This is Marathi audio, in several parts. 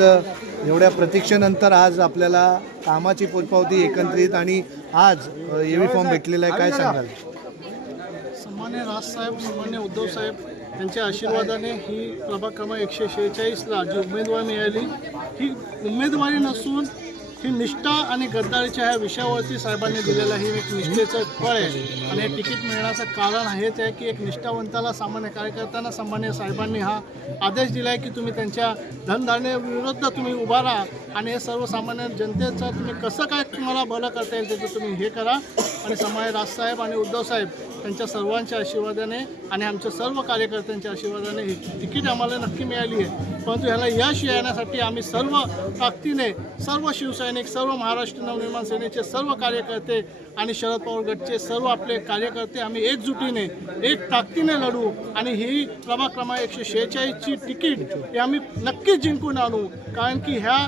आज एवढ्या प्रतीक्षेनंतर आज आपल्याला कामाची पोचपावती एकत्रित आणि आज युनिफॉर्म भेटलेला आहे, काय सांगाल? सन्मान्य राजसाहेब, सन्मान्य उद्धव साहेब यांच्या आशीर्वादाने ही प्रभाग क्रमांक 146ला जी उमेदवारी मिळाली, ही उमेदवारी नसून ही निष्ठा आणि गद्दारीच्या ह्या विषयावरती साहेबांनी दिलेला ही एक निष्ठेचं फळ आहे. आणि हे तिकीट मिळण्याचं कारण हेच आहे की एक निष्ठावंताला, सामान्य कार्यकर्त्यांना सन्मान्य साहेबांनी हा आदेश दिला आहे की तुम्ही त्यांच्या धनधान्याविरुद्ध तुम्ही उभा राहा आणि हे सर्वसामान्य जनतेचं तुम्ही कसं काय तुम्हाला भलं करता येईल त्याचं तुम्ही हे करा. आणि सन्मान्य राजसाहेब आणि उद्धव साहेब त्यांच्या सर्वांच्या आशीर्वादाने आणि आमच्या सर्व कार्यकर्त्यांच्या आशीर्वादाने ही तिकीट आम्हाला नक्की मिळाली आहे. परंतु ह्याला यश येण्यासाठी आम्ही सर्व ताकदीने, सर्व शिवसैनिक, सर्व महाराष्ट्र नवनिर्माण सेनेचे सर्व कार्यकर्ते आणि शरद पवार गटचे सर्व आपले कार्यकर्ते आम्ही एकजुटीने, एक ताकदीने लढू आणि ही प्रभाग क्रमांक 146ची तिकीट हे आम्ही नक्कीच जिंकून आणू. कारण की ह्या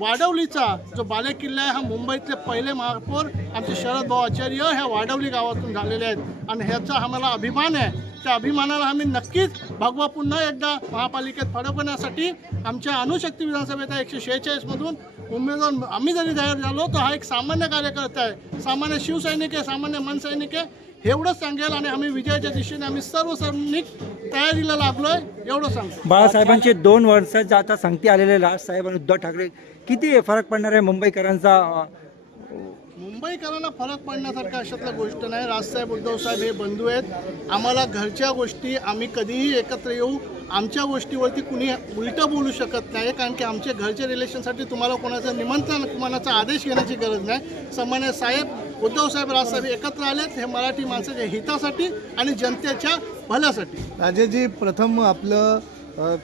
वाडवलीचा जो बालेकिल्ला आहे हा मुंबईतले पहिले महापौर आमचे शरद भाऊ आचार्य ह्या वाडवली गावातून झालेले आहेत आणि ह्याचा आम्हाला अभिमान आहे. त्या अभिमानाला आम्ही नक्कीच भगवा पुन्हा एकदा महापालिकेत फडकवण्यासाठी आमच्या अणुशक्ती विधानसभेच्या 146मधून उमेदवार आम्ही जरी जाहीर झालो तर हा एक सामान्य कार्यकर्ता आहे, सामान्य शिवसैनिक आहे, सामान्य मनसैनिक आहे एवढंच सांगेल. आणि आम्ही विजयाच्या दिशेने आम्ही सर्व सैनिक तयारीला लागलोय एवढं सांगतो. बाळासाहेबांचे 2 वर्षात आता सांगती आलेले राजसाहेब आणि उद्धव ठाकरे, किती फरक पडणार आहे मुंबईकरांचा? मुंबईकरांना फरक पडण्यासारखं अशातलं गोष्ट नाही. राजसाहेब, उद्धव साहेब हे बंधू आहेत. आम्हाला घरच्या गोष्टी आम्ही कधीही एकत्र येऊ, आमच्या गोष्टीवरती कुणी उलटं बोलू शकत नाही. कारण की आमच्या घरच्या रिलेशनसाठी तुम्हाला कोणाचं निमंत्रण, कोणाचा आदेश घेण्याची गरज नाही. सन्मान्य साहेब, उद्धव साहेब, राजसाहेब एकत्र आलेत हे मराठी माणसाच्या हितासाठी आणि जनतेच्या भल्यासाठी. राजेशजी, प्रथम आपलं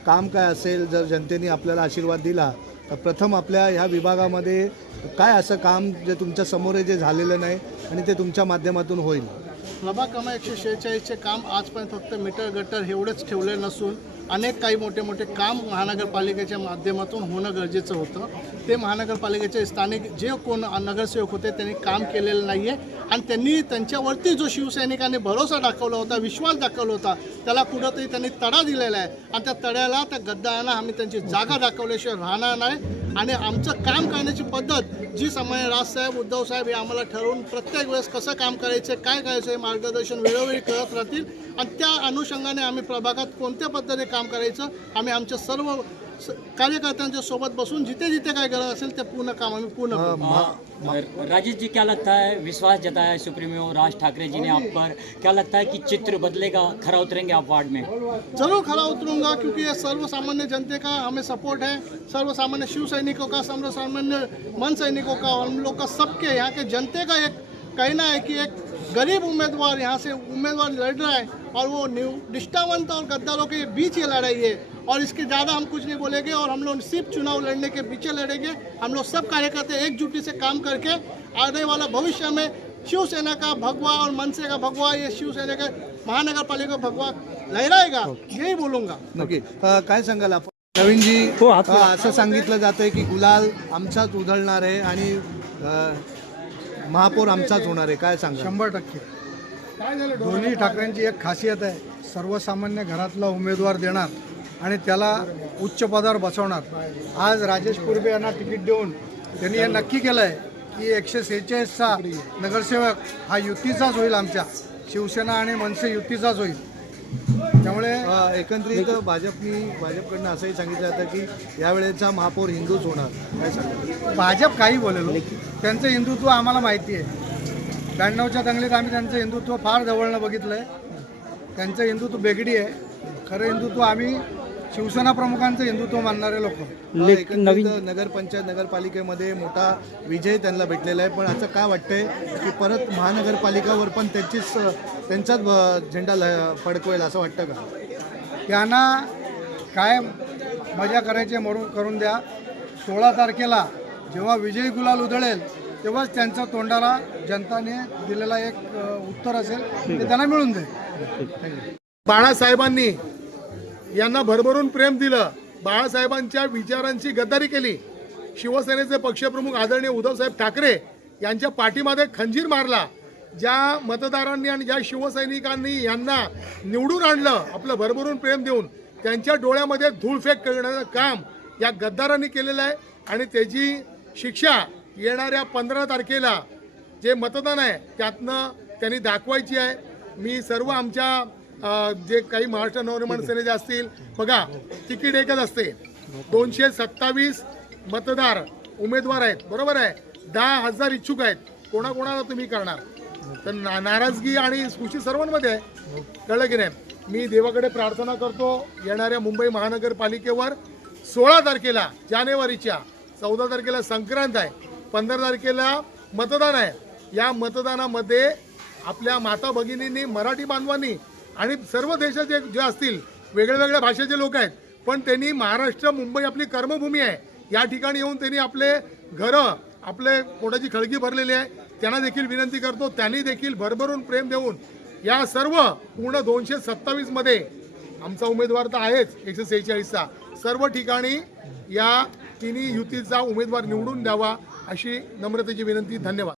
काम काय असेल? जर जनतेने आपल्याला आशीर्वाद दिला तर प्रथम आपल्या ह्या विभागामध्ये काय असं काम जे तुमच्या समोर जे झालेलं नाही आणि ते तुमच्या माध्यमातून होईल? प्रभाग क्रमांक 146चे काम आजपर्यंत फक्त मीटर गटर एवढंच ठेवले नसून अनेक काही मोठे मोठे काम महानगरपालिकेच्या माध्यमातून होणं गरजेचं होतं. ते महानगरपालिकेचे स्थानिक जे कोण नगरसेवक होते त्यांनी काम केलेलं नाही आहे आणि त्यांनी त्यांच्यावरती जो शिवसैनिकांनी भरोसा दाखवला होता, विश्वास दाखवला होता, त्याला कुठंतरी त्यांनी तडा दिलेला आहे आणि त्या तड्याला, त्या गद्दारांना आम्ही त्यांची जागा दाखवल्याशिवाय राहणार नाही. आणि आमचं काम करण्याची पद्धत जी सन्मान्य राजसाहेब, उद्धव साहेब हे आम्हाला ठरवून प्रत्येक वेळेस कसं काम करायचं, काय करायचं हे मार्गदर्शन वेळोवेळी करत राहतील आणि त्या अनुषंगाने आम्ही प्रभागात कोणत्या पद्धतीने काम करायचं आम्ही आमच्या सर्व कार्यकर्त्यांच्या सोबत बसून जिथे जिथे काय गरज असेल ते पूर्ण काम आम्ही पूर्ण करू. राजेश जी, क्या लगता है, विश्वास जताया सुप्रीमो राज ठाकरे जी ने आप पर, क्या लगता है कि चित्र बदलेगा, खरा उतरेंगे आप वार्ड में? जरूर खरा उतरूंगा क्योंकि ये सर्वसामान्य जनते का हमें सपोर्ट है, सर्वसामान्य शिव सैनिकों का, सर्वसामान्य मन सैनिकों का, हम लोग का, सबके यहाँ के जनते का एक कहना है कि एक गरीब उम्मीदवार यहाँ से उम्मीदवार लड़ रहा है और वो निष्ठावंत और गद्दारों के बीच ये लड़ाई है और इसके ज़्यादा हम कुछ नहीं बोलेंगे और हम लोग सिर्फ चुनाव लड़ने के पीछे लड़ेंगे. हम लोग सब कार्यकर्ता एकजुटी से काम करके आने वाला भविष्य में शिवसेना का भगवा और मनसे का भगवा, ये शिवसेना का महानगरपालिका भगवा लहराएगा, यही बोलूँगा. नक्की. काय सांगाल आपण? नवीनजी, असं सांगितलं जातं की गुलाल आमचाच उधळणार आहे आणि महापौर आमचाच होणार आहे, काय सांगा? 100% दोन्ही ठाकरेंची एक खासियत आहे, सर्वसामान्य घरातला उमेदवार देणार आणि त्याला उच्च पदावर बसवणार. आज राजेश पूर्वे यांना तिकीट देऊन त्यांनी हे नक्की केलं आहे की 146चा नगरसेवक हा युतीचाच होईल, आमच्या शिवसेना आणि मनसे युतीचाच होईल. त्यामुळे एकंदरीत भाजपकडनं असंही सांगितलं जातं की यावेळेचा महापौर हिंदूच होणार, काय सांगा? भाजप काही बोलेलो, त्यांचं हिंदुत्व आम्हाला माहिती आहे. 92च्या दंगलीत आम्ही त्यांचं हिंदुत्व फार जवळनं बघितलं आहे. त्यांचं हिंदुत्व बेगडी आहे, खरं हिंदुत्व आम्ही शिवसेना प्रमुखांचं हिंदुत्व मानणारे लोक. नवीन नगरपंचायत, नगरपालिकेमध्ये मोठा विजय त्यांना भेटलेला आहे, पण असं काय वाटतंय की परत महानगरपालिकावर पण त्यांचाच झेंडा फडकवेल असं वाटतं का? त्यांना काय मजा करायचे करून द्या. 16 तारखेला जेव्हा विजयी गुलाल उधळेल तेव्हाच त्यांच्या तोंडाला जनताने दिलेला एक उत्तर असेल ते त्यांना मिळून जाईल. बाळासाहेबांनी यांना भरभरून प्रेम दिलं, बाळासाहेबांच्या विचारांची गद्दारी केली, शिवसेनेचे पक्षप्रमुख आदरणीय उद्धवसाहेब ठाकरे यांच्या पाठीमागे खंजीर मारला. ज्या मतदारांनी आणि ज्या शिवसैनिकांनी यांना निवडून आणलं आपलं भरभरून प्रेम देऊन, त्यांच्या डोळ्यामध्ये धूळफेक करण्याचं काम या गद्दारांनी केलेला आहे आणि त्याची शिक्षा येणाऱ्या 15 तारखेला जे मतदान आहे त्यातनं त्यांनी दाखवायची आहे. मी सर्व आमच्या जे काही महाराष्ट्र नवनिर्माण सेनेचे असतील, बघा तिकीट एकच असते, 227 मतदार उमेदवार आहेत, बरोबर आहे, 10,000 इच्छुक आहेत, कोणाकोणाला तुम्ही करणार? तर नाराजगी आणि खुशी सर्वांमध्ये आहे, कळलं की नाही? मी देवाकडे प्रार्थना करतो येणाऱ्या मुंबई महानगरपालिकेवर 16 तारखेला जानेवारीच्या, 14 तारखेला संक्रांत आहे, 15 तारखेला मतदान आहे. या मतदानामध्ये आपल्या माता भगिनींनी, मराठी बांधवांनी आणि सर्व देशाचे जे असतील वेगळ्या वेगळ्या भाषेचे लोक आहेत, पण त्यांनी महाराष्ट्र, मुंबई आपली कर्मभूमी आहे, या ठिकाणी येऊन त्यांनी आपले घरं, आपले पोटाची खळगी भरलेली आहे, त्यांना देखील विनंती करतो त्यांनी देखील भरभरून प्रेम देऊन या सर्व पूर्ण 227 मध्ये आमचा उमेदवार तर आहेच 146चा, सर्व ठिकाणी या तिन्ही युतीचा उमेदवार निवडून द्यावा अशी नम्रतेची विनंती. धन्यवाद.